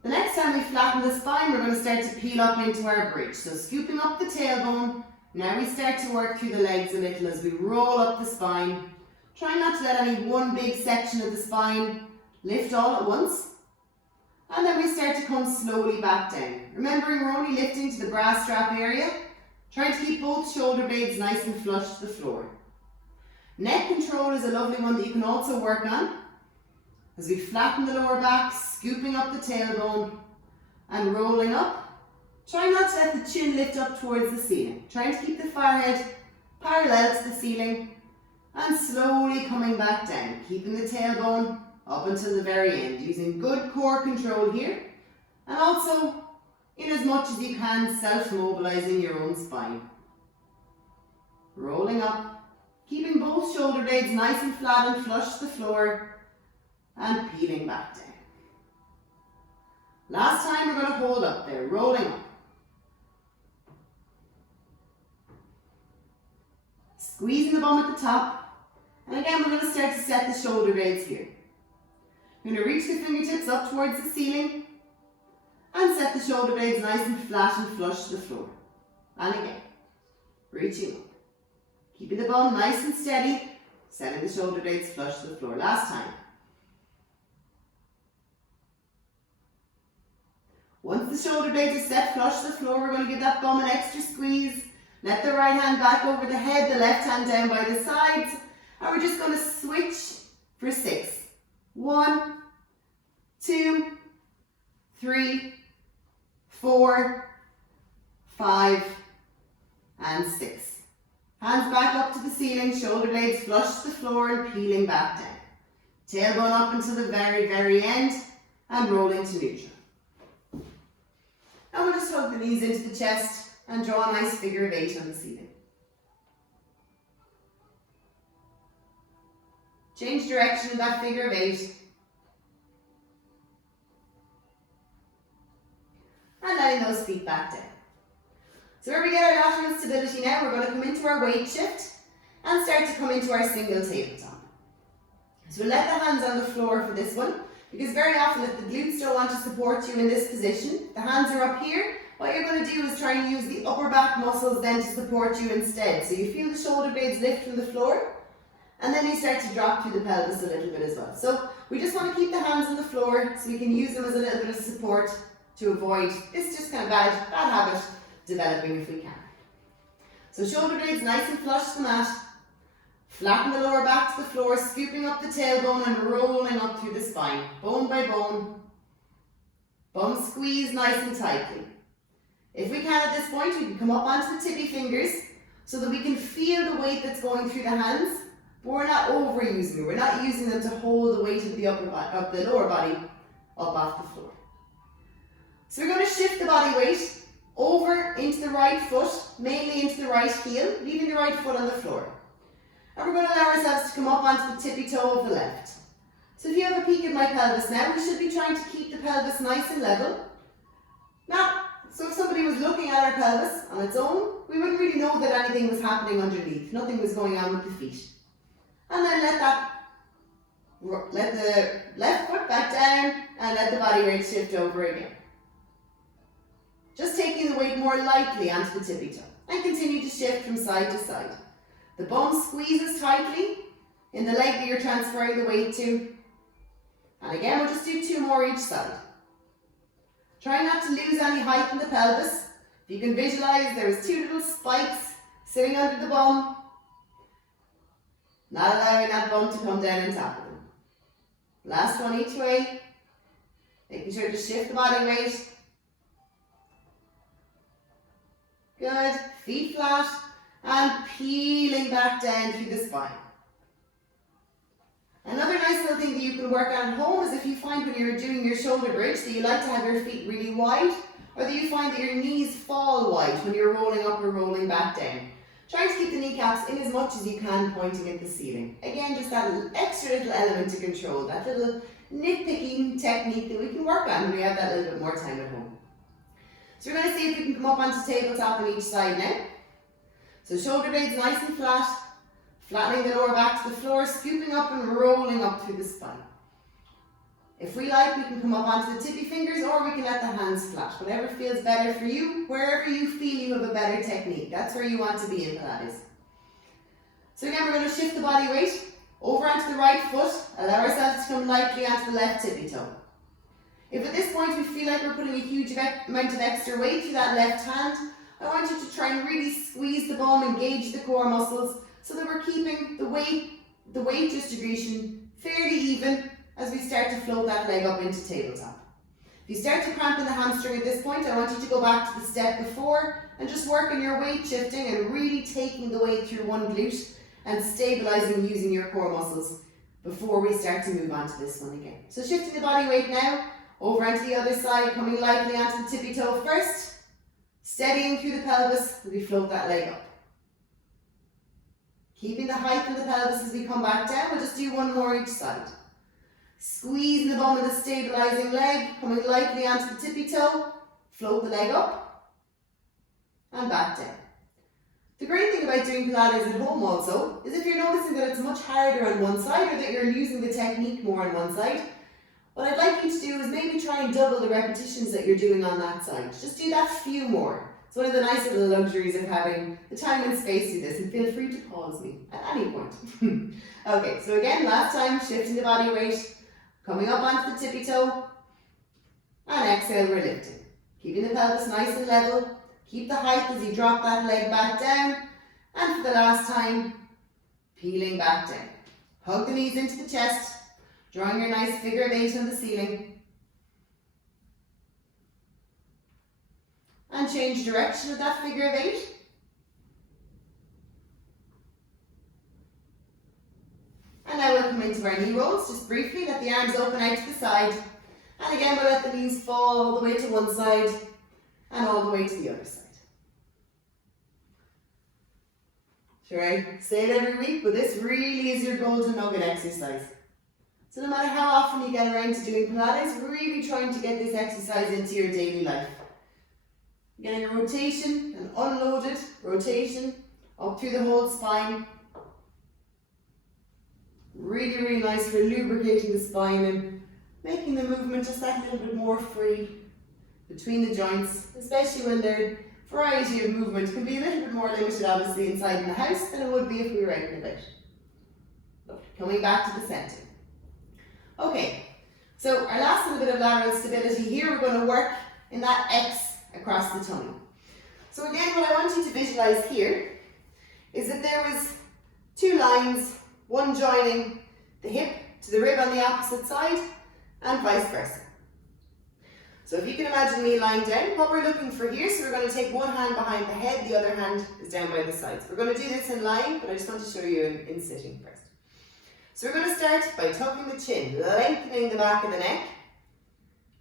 The next time we flatten the spine, we're going to start to peel up into our bridge. So scooping up the tailbone, now we start to work through the legs a little as we roll up the spine. Try not to let any one big section of the spine lift all at once. And then we start to come slowly back down. Remembering we're only lifting to the bra strap area. Trying to keep both shoulder blades nice and flush to the floor. Neck control is a lovely one that you can also work on. As we flatten the lower back, scooping up the tailbone and rolling up. Try not to let the chin lift up towards the ceiling. Trying to keep the forehead parallel to the ceiling and slowly coming back down. Keeping the tailbone up until the very end, using good core control here, and also, in as much as you can, self-mobilizing your own spine. Rolling up, keeping both shoulder blades nice and flat and flush to the floor, and peeling back down. Last time we're going to hold up there, rolling up. Squeezing the bum at the top, and again we're going to start to set the shoulder blades here. We're going to reach the fingertips up towards the ceiling and set the shoulder blades nice and flat and flush to the floor. And again, reaching up. Keeping the bum nice and steady, setting the shoulder blades flush to the floor. Last time. Once the shoulder blades are set flush to the floor, we're going to give that bum an extra squeeze. Let the right hand back over the head, the left hand down by the sides. And we're just going to switch for 6. 1, 2, 3, 4, 5, and 6. Hands back up to the ceiling, shoulder blades flush to the floor and peeling back down. Tailbone up until the very, very end and rolling to neutral. Now we'll just hug the knees into the chest and draw a nice figure of 8 on the ceiling. Change direction of that figure of 8. And letting those feet back down. So where we get our lateral stability now, we're going to come into our weight shift and start to come into our single tabletop. So we'll let the hands on the floor for this one, because very often if the glutes don't want to support you in this position, the hands are up here. What you're going to do is try and use the upper back muscles then to support you instead. So you feel the shoulder blades lift from the floor. And then you start to drop through the pelvis a little bit as well. So we just want to keep the hands on the floor so we can use them as a little bit of support to avoid this just kind of bad habit developing if we can. So shoulder blades nice and flush to the mat. Flatten the lower back to the floor, scooping up the tailbone and rolling up through the spine, bone by bone. Bum squeeze nice and tightly. If we can at this point, we can come up onto the tippy fingers so that we can feel the weight that's going through the hands. But we're not overusing them. We're not using them to hold the weight of the lower body up off the floor. So we're going to shift the body weight over into the right foot, mainly into the right heel, leaving the right foot on the floor. And we're going to allow ourselves to come up onto the tippy toe of the left. So if you have a peek at my pelvis now, we should be trying to keep the pelvis nice and level. Now, so if somebody was looking at our pelvis on its own, we wouldn't really know that anything was happening underneath. Nothing was going on with the feet. And then let the left foot back down and let the body weight shift over again. Just taking the weight more lightly onto the tippy toe and continue to shift from side to side. The bum squeezes tightly, in the leg that you're transferring the weight to. And again, we'll just do 2 more each side. Try not to lose any height in the pelvis. If you can visualize, there's 2 little spikes sitting under the bum. Not allowing that bum to come down and tap them. Last one each way. Making sure to shift the body weight. Good. Feet flat and peeling back down through the spine. Another nice little thing that you can work on at home is if you find when you're doing your shoulder bridge that you like to have your feet really wide, or that you find that your knees fall wide when you're rolling up or rolling back down. Try to keep the kneecaps in as much as you can, pointing at the ceiling. Again, just that extra little element to control, that little nitpicking technique that we can work on when we have that little bit more time at home. So we're going to see if we can come up onto tabletop on each side now. So shoulder blades nice and flat, flattening the lower back to the floor, scooping up and rolling up through the spine. If we like, we can come up onto the tippy fingers, or we can let the hands flat. Whatever feels better for you, wherever you feel you have a better technique. That's where you want to be in Pilates. So again, we're going to shift the body weight over onto the right foot, allow ourselves to come lightly onto the left tippy toe. If at this point we feel like we're putting a huge amount of extra weight through that left hand, I want you to try and really squeeze the bum, engage the core muscles, so that we're keeping the weight distribution fairly even as we start to float that leg up into tabletop. If you start to cramp in the hamstring at this point, I want you to go back to the step before and just work on your weight shifting and really taking the weight through one glute and stabilizing using your core muscles before we start to move on to this one again. So shifting the body weight now, over onto the other side, coming lightly onto the tippy toe first, steadying through the pelvis as we float that leg up. Keeping the height of the pelvis as we come back down, we'll just do 1 more each side. Squeezing the bum of the stabilizing leg, coming lightly onto the tippy toe, float the leg up, and back down. The great thing about doing Pilates at home also is if you're noticing that it's much harder on one side, or that you're using the technique more on one side, what I'd like you to do is maybe try and double the repetitions that you're doing on that side. Just do that few more. It's one of the nice little luxuries of having the time and space to do this, and feel free to pause me at any point. Okay, so again, last time, shifting the body weight, coming up onto the tippy toe, and exhale, we're lifting. Keeping the pelvis nice and level, keep the height as you drop that leg back down, and for the last time, peeling back down. Hug the knees into the chest, drawing your nice figure of 8 on the ceiling. And change direction of that figure of 8. And now we'll come into our knee rolls, just briefly, let the arms open out to the side. And again, we'll let the knees fall all the way to one side and all the way to the other side. Sure, I say it every week, but this really is your golden nugget exercise. So no matter how often you get around to doing Pilates, really trying to get this exercise into your daily life. Getting a rotation, an unloaded rotation up through the whole spine. Really, really nice for lubricating the spine and making the movement just that little bit more free between the joints, especially when their variety of movement can be a little bit more limited, obviously, inside in the house than it would be if we were out and about. Lovely. Coming back to the centre. Okay, so our last little bit of lateral stability here, we're going to work in that X across the tummy. So again, what I want you to visualize here is that there was 2 lines, one joining the hip to the rib on the opposite side, and vice versa. So if you can imagine me lying down, what we're looking for here, so we're going to take one hand behind the head, the other hand is down by the sides. We're going to do this in lying, but I just want to show you in sitting first. So we're going to start by tucking the chin, lengthening the back of the neck.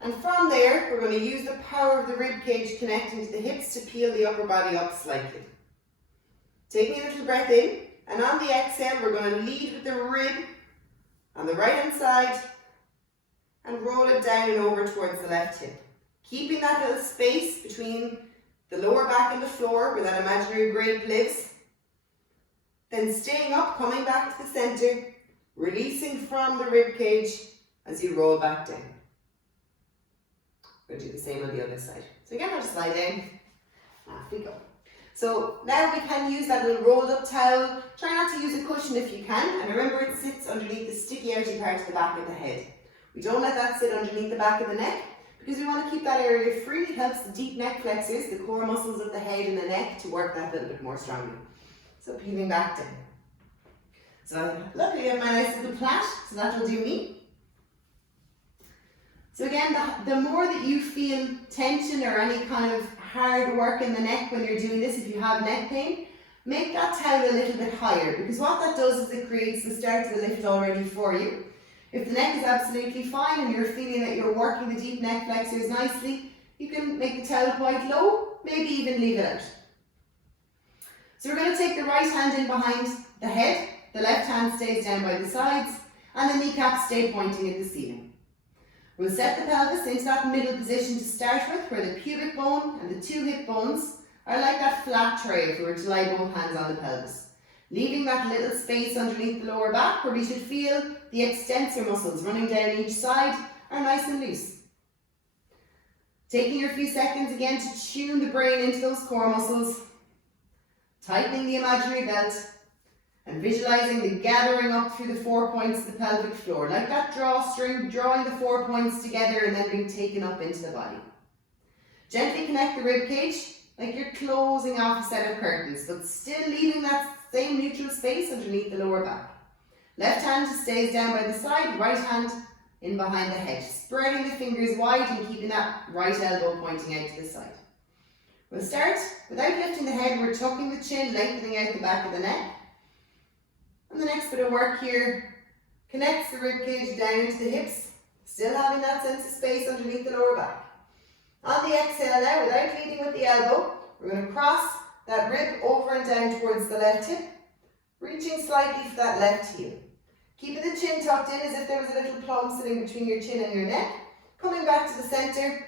And from there, we're going to use the power of the rib cage connecting to the hips to peel the upper body up slightly. Taking a little breath in, and on the exhale, we're going to lead with the rib on the right hand side and roll it down and over towards the left hip. Keeping that little space between the lower back and the floor where that imaginary grape lives. Then staying up, coming back to the center, releasing from the rib cage as you roll back down. We'll do the same on the other side. So again, I'll just lie down. Off we go. So now we can use that little rolled up towel. Try not to use a cushion if you can, and remember it sits underneath the sticky outy part of the back of the head. We don't let that sit underneath the back of the neck because we want to keep that area free. It helps the deep neck flexors, the core muscles of the head and the neck, to work that a little bit more strongly. So peeling back down. So luckily I have my nice little plait, so that will do me. So again, the more that you feel tension or any kind of hard work in the neck when you're doing this, if you have neck pain, make that towel a little bit higher, because what that does is it creates the start of the lift already for you. If the neck is absolutely fine and you're feeling that you're working the deep neck flexors nicely, you can make the towel quite low, maybe even leave it out. So we're going to take the right hand in behind the head, the left hand stays down by the sides, and the kneecaps stay pointing at the ceiling. We'll set the pelvis into that middle position to start with, where the pubic bone and the two hip bones are like that flat tray if we were to lie both hands on the pelvis. Leaving that little space underneath the lower back where we should feel the extensor muscles running down each side are nice and loose. Taking your few seconds again to tune the brain into those core muscles, tightening the imaginary belt, and visualizing the gathering up through the 4 points of the pelvic floor, like that drawstring, drawing the 4 points together and then being taken up into the body. Gently connect the rib cage, like you're closing off a set of curtains, but still leaving that same neutral space underneath the lower back. Left hand stays down by the side, right hand in behind the head, spreading the fingers wide and keeping that right elbow pointing out to the side. We'll start, without lifting the head, we're tucking the chin, lengthening out the back of the neck. And the next bit of work here connects the rib cage down into the hips, still having that sense of space underneath the lower back. On the exhale now, without leading with the elbow, we're going to cross that rib over and down towards the left hip, reaching slightly for that left heel. Keeping the chin tucked in as if there was a little plum sitting between your chin and your neck. Coming back to the centre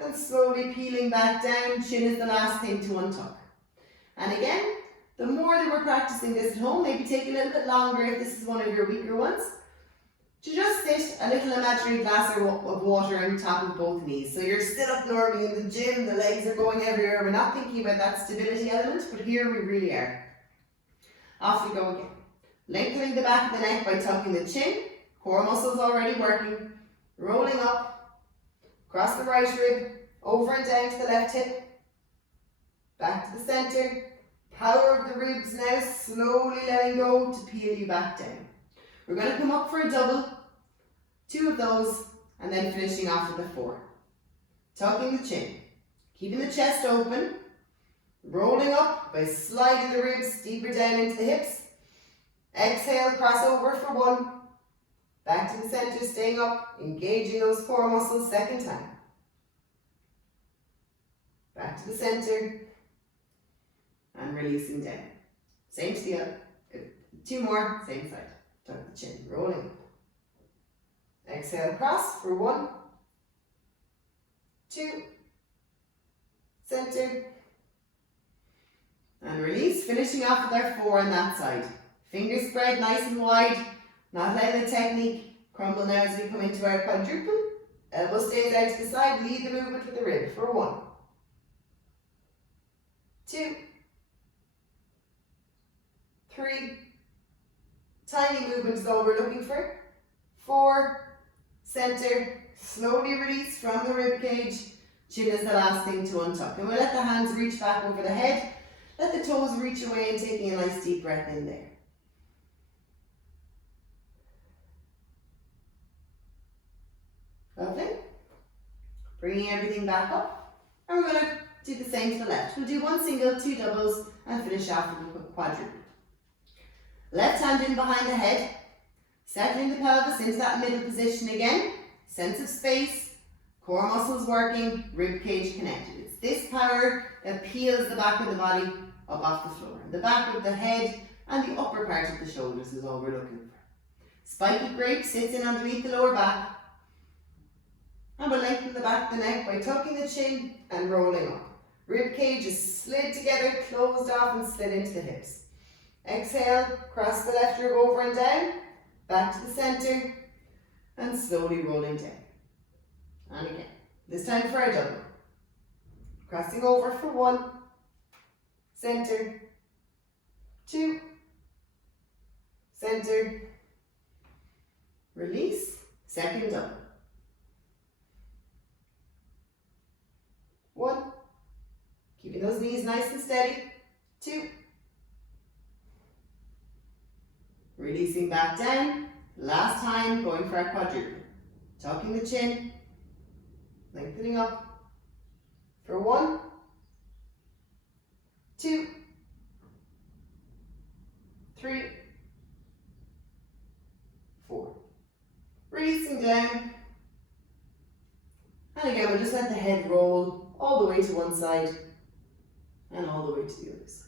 and slowly peeling back down. Chin is the last thing to untuck. And again, the more that we're practicing this at home, maybe take a little bit longer if this is one of your weaker ones, to just sit a little imaginary glass of water on top of both knees. So you're still up normally in the gym, the legs are going everywhere. We're not thinking about that stability element, but here we really are. Off we go again. Lengthening the back of the neck by tucking the chin, core muscles already working, rolling up, across the right rib, over and down to the left hip, back to the centre. Power of the ribs now, slowly letting go to peel you back down. We're going to come up for a double, 2 of those, and then finishing off with a 4. Tucking the chin, keeping the chest open, rolling up by sliding the ribs deeper down into the hips. Exhale, cross over for 1, back to the centre, staying up, engaging those core muscles, second time. Back to the centre. And releasing down. Same to the other. 2 more, same side. Tuck the chin, rolling up. Exhale, cross for 1, 2, center, and release. Finishing off with our 4 on that side. Fingers spread nice and wide, not letting the technique crumble now as we come into our quadruple. Elbow stays out to the side, lead the movement with the rib for 1, 2, 3, tiny movement is all we're looking for. 4, center, slowly release from the rib cage. Chin is the last thing to untuck. And we'll let the hands reach back over the head. Let the toes reach away and taking a nice deep breath in there. Lovely. Bringing everything back up. And we're going to do the same to the left. We'll do 1 single, 2 doubles, and finish off with a quadruple. Left hand in behind the head, settling the pelvis into that middle position again. Sense of space, core muscles working, rib cage connected. It's this power that peels the back of the body up off the floor. The back of the head and the upper part of the shoulders is all we're looking for. Spiky grape sits in underneath the lower back. And we'll lengthen the back of the neck by tucking the chin and rolling up. Rib cage is slid together, closed off and slid into the hips. Exhale, cross the left rib over and down, back to the centre, and slowly rolling down. And again, this time for a double. Crossing over for 1, center, 2, center, release, second double. 1, keeping those knees nice and steady, 2, releasing back down, last time going for our quadruple. Tucking the chin, lengthening up for 1, 2, 3, 4. Releasing down. And again, we'll just let the head roll all the way to one side and all the way to the other side.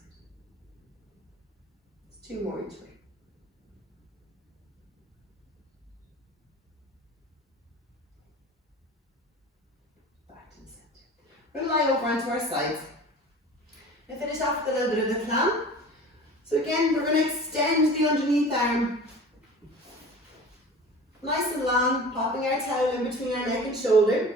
It's 2 more each way. Back to the center. We're going to lie over onto our sides and finish off with a little bit of the clam. So again, we're going to extend the underneath arm nice and long, popping our towel in between our neck and shoulder.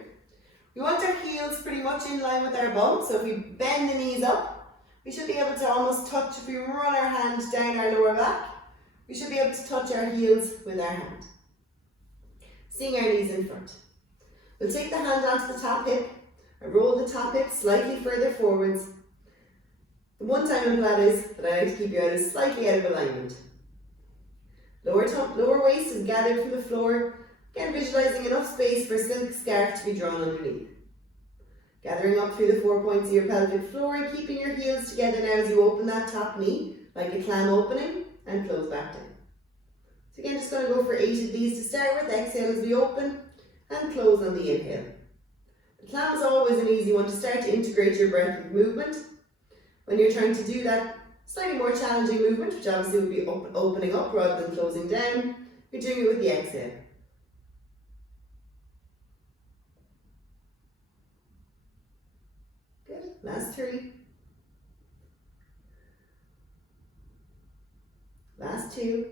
We want our heels pretty much in line with our bum, so if we bend the knees up, we should be able to almost touch, if we run our hand down our lower back, we should be able to touch our heels with our hand. Seeing our knees in front. We'll take the hand onto the top hip and roll the top hip slightly further forwards. The one time in Pilates that I like to keep you out is slightly out of alignment. Lower waist is gathered from the floor, again visualizing enough space for a silk scarf to be drawn underneath. Gathering up through the 4 points of your pelvic floor and keeping your heels together now as you open that top knee, like a clam opening, and close back down. So again, just going to go for 8 of these to start with. Exhale as we open and close on the inhale. The clam is always an easy one to start to integrate your breath with movement. When you're trying to do that slightly more challenging movement, which obviously would be opening up rather than closing down, you're doing it with the exhale. Good. Last 3. Last 2.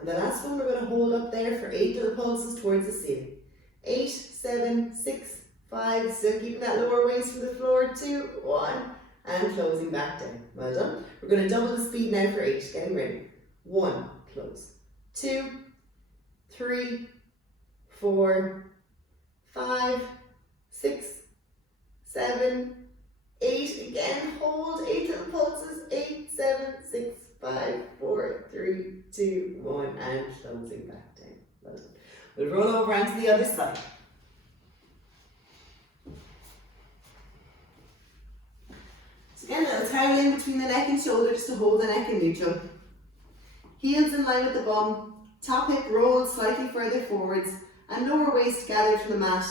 And the last one we're going to hold up there for 8 little pulses towards the ceiling. 8, 7, 6, 5, still keeping that lower waist from the floor, 2, 1, and closing back down. Well done. We're going to double the speed now for 8, getting ready. 1, close. 2, 3, 4, 5, 6, 7, 8. Again, hold 8 little pulses. 8, 7, 6, 5, 4, 3, 2, 1, and closing back down. Well done. We'll roll over onto the other side. So again, a little towel in between the neck and shoulder just to hold the neck in neutral. Heels in line with the bum, top hip rolled slightly further forwards, and lower waist gathered from the mat,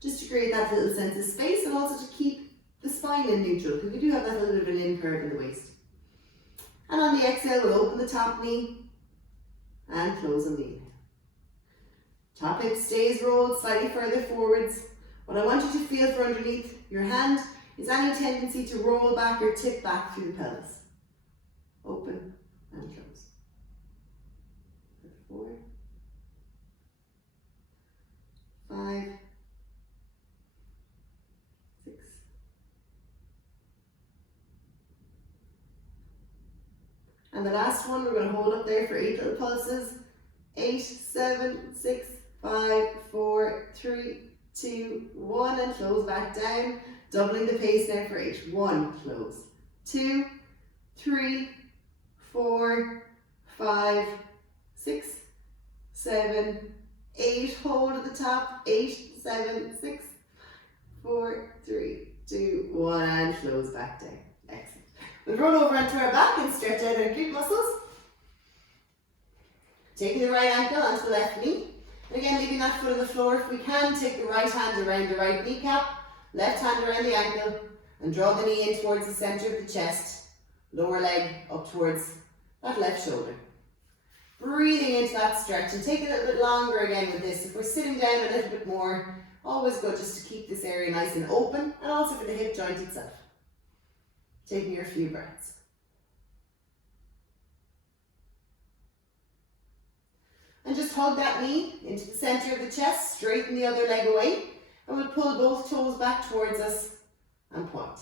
just to create that little sense of space and also to keep the spine in neutral, because we do have that little bit of an in curve in the waist. And on the exhale, we'll open the top knee and close on the inhale. Top hip stays rolled slightly further forwards. What I want you to feel for underneath your hand is any tendency to roll back or tip back through the pelvis. Open and close. 4, 5, 6, 7. And the last one, we're going to hold up there for 8 little pulses. 8, 7, 6, 5, 4, 3, 2, 1, and close back down. Doubling the pace now for 8. 1, close. 2, 3, 4, 5, 6, 7, 8. Hold at the top. 8, 7, 6, 4, 3, 2, 1, and close back down. Excellent. We'll roll over onto our back and stretch out our glute muscles. Taking the right ankle onto the left knee. And again, leaving that foot on the floor. If we can, take the right hand around the right kneecap, left hand around the ankle, and draw the knee in towards the center of the chest. Lower leg up towards that left shoulder. Breathing into that stretch and take it a little bit longer again with this. If we're sitting down a little bit more, always good just to keep this area nice and open, and also for the hip joint itself. Taking your few breaths. And just hug that knee into the center of the chest, straighten the other leg away, and we'll pull both toes back towards us and point.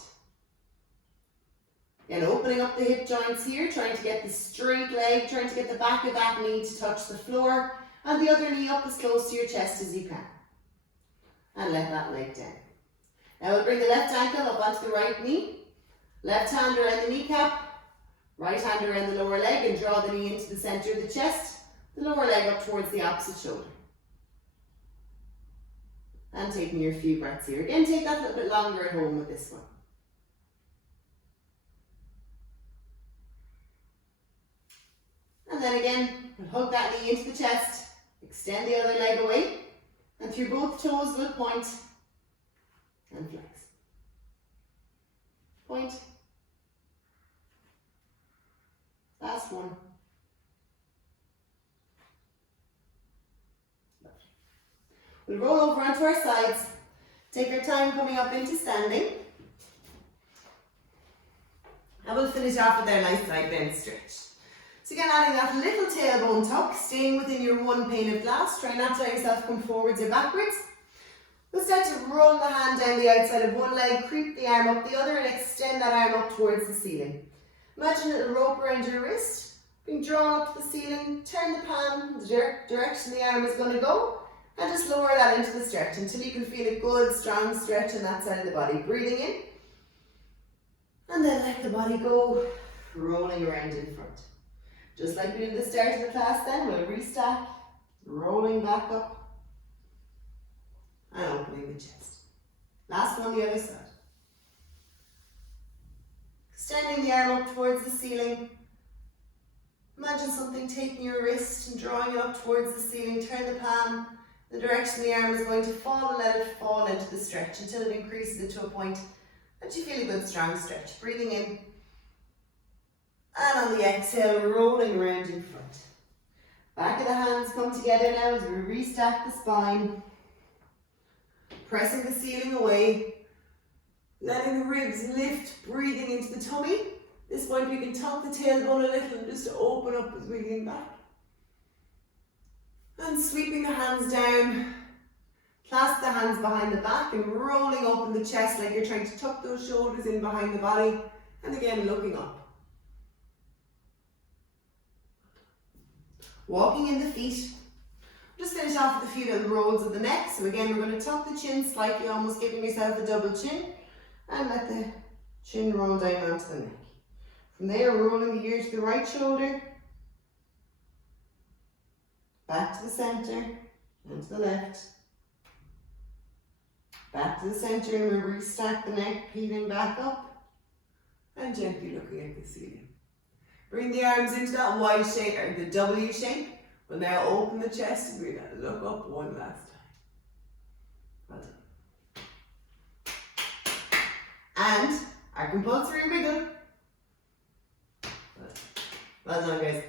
Again, opening up the hip joints here, trying to get the straight leg, trying to get the back of that knee to touch the floor, and the other knee up as close to your chest as you can. And let that leg down. Now we'll bring the left ankle up onto the right knee, left hand around the kneecap, right hand around the lower leg, and draw the knee into the centre of the chest, the lower leg up towards the opposite shoulder. And taking your few breaths here. Again, take that a little bit longer at home with this one. And then again, we'll hug that knee into the chest, extend the other leg away, and through both toes we'll point and flex. Point. Last one. We'll roll over onto our sides. Take our time coming up into standing. And we'll finish off with our nice side bend stretch. So again, adding that little tailbone tuck, staying within your one pane of glass. Try not to let yourself come forwards or backwards. We'll start to run the hand down the outside of one leg, creep the arm up the other, and extend that arm up towards the ceiling. Imagine a little rope around your wrist, being drawn up to the ceiling. Turn the palm the direction the arm is going to go, and just lower that into the stretch until you can feel a good, strong stretch on that side of the body. Breathing in, and then let the body go, rolling around in front. Just like we did at the start of the class then, we'll restack, rolling back up, and opening the chest. Last one, the other side. Extending the arm up towards the ceiling. Imagine something taking your wrist and drawing it up towards the ceiling. Turn the palm the direction the arm is going to fall, and let it fall into the stretch until it increases it to a point that you feel a good strong stretch. Breathing in, and on the exhale, rolling around in front. Back of the hands come together now as we restack the spine, pressing the ceiling away, letting the ribs lift, breathing into the tummy. This point we can tuck the tailbone a little just to open up as we lean back. And sweeping the hands down, clasp the hands behind the back and rolling open the chest like you're trying to tuck those shoulders in behind the body. And again, looking up. Walking in the feet. Just finish off with a few little rolls of the neck. So again, we're going to tuck the chin slightly, almost giving yourself a double chin. And let the chin roll down onto the neck. From there, rolling the ear to the right shoulder. Back to the centre, and to the left. Back to the centre, and we'll restack the neck, peeling back up. And gently looking at the ceiling. Bring the arms into that Y shape, or the W shape. We'll now open the chest, and we're going to look up one last time. Well done. And our compulsory wiggle. Well done, guys.